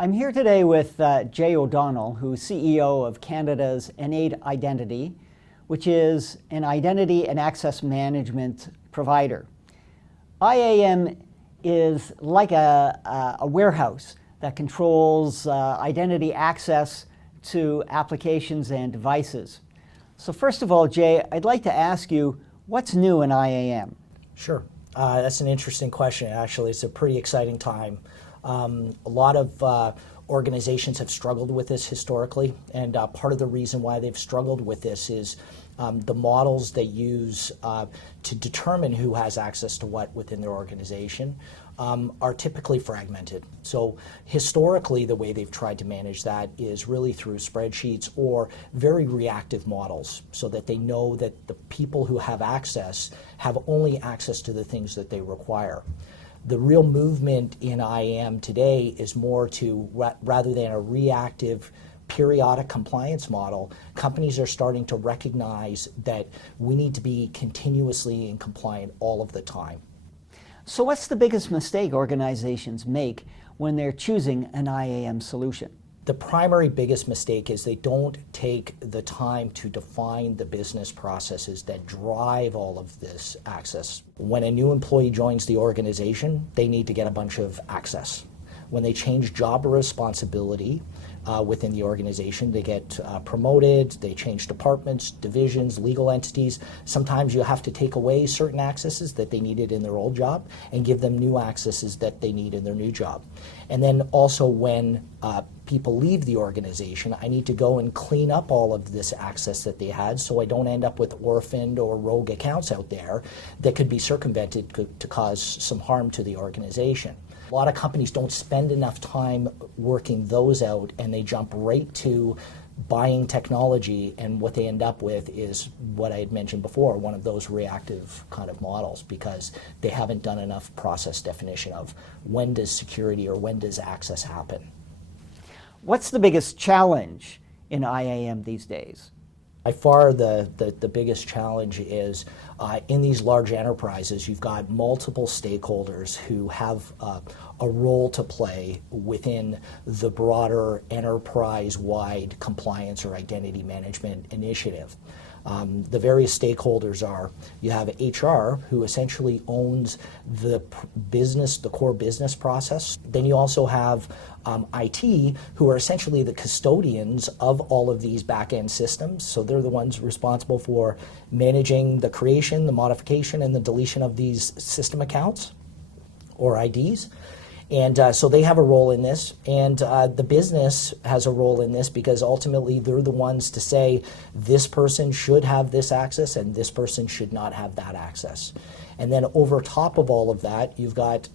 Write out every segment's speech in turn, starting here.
I'm here today with Jay O'Donnell, who's CEO of Canada's N8 Identity, which is an identity and access management provider. IAM is like a warehouse that controls identity access to applications and devices. So first of all, Jay, I'd like to ask you, what's new in IAM? Sure. That's an interesting question. Actually, it's a pretty exciting time. A lot of organizations have struggled with this historically, and part of the reason why they've struggled with this is the models they use to determine who has access to what within their organization are typically fragmented. So historically, the way they've tried to manage that is really through spreadsheets or very reactive models, so that they know that the people who have access have only access to the things that they require. The real movement in IAM today is more to, rather than a reactive periodic compliance model, companies are starting to recognize that we need to be continuously in compliant all of the time. So what's the biggest mistake organizations make when they're choosing an IAM solution? The primary biggest mistake is they don't take the time to define the business processes that drive all of this access. When a new employee joins the organization, they need to get a bunch of access. When they change job responsibility within the organization, they get promoted, they change departments, divisions, legal entities. Sometimes you have to take away certain accesses that they needed in their old job and give them new accesses that they need in their new job. And then also when people leave the organization, I need to go and clean up all of this access that they had so I don't end up with orphaned or rogue accounts out there that could be circumvented to cause some harm to the organization. A lot of companies don't spend enough time working those out, and they jump right to buying technology, and what they end up with is what I had mentioned before, one of those reactive kind of models, because they haven't done enough process definition of when does security or when does access happen. What's the biggest challenge in IAM these days? By far the biggest challenge is in these large enterprises, you've got multiple stakeholders who have a role to play within the broader enterprise-wide compliance or identity management initiative. The various stakeholders are, you have HR, who essentially owns the core business process. Then you also have IT, who are essentially the custodians of all of these back-end systems. So they're the ones responsible for managing the creation, the modification, and the deletion of these system accounts or IDs. And so they have a role in this, and the business has a role in this, because ultimately they're the ones to say this person should have this access and this person should not have that access. And then over top of all of that, you've got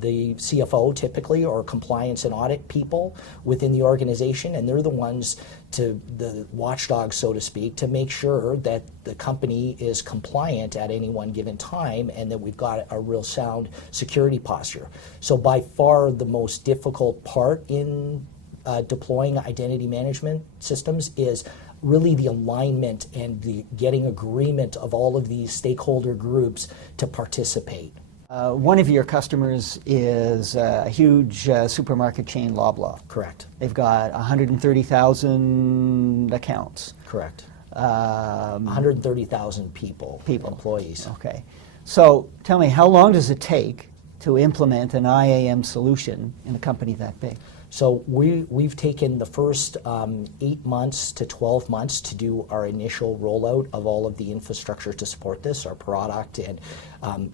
the CFO typically, or compliance and audit people within the organization, and they're the ones the watchdogs, so to speak, to make sure that the company is compliant at any one given time and that we've got a real sound security posture. So by far the most difficult part in deploying identity management systems is really the alignment and the getting agreement of all of these stakeholder groups to participate. One of your customers is a huge supermarket chain, Loblaw. Correct. They've got 130,000 accounts. Correct. 130,000 people, employees. Okay. So tell me, how long does it take to implement an IAM solution in a company that big? So we've taken the first 8 months to 12 months to do our initial rollout of all of the infrastructure to support this, our product, and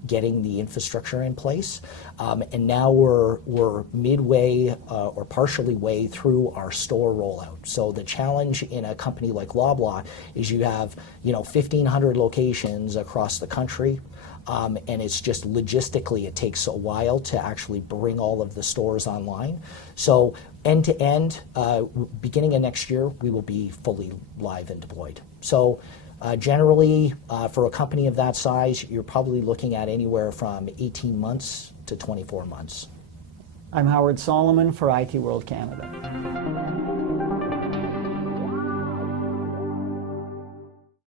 getting the infrastructure in place. And now we're midway or partially way through our store rollout. So the challenge in a company like Loblaw is you have 1,500 locations across the country. And it's just logistically, it takes a while to actually bring all of the stores online. So end to end, beginning of next year, we will be fully live and deployed. So generally, for a company of that size, you're probably looking at anywhere from 18 months to 24 months. I'm Howard Solomon for IT World Canada.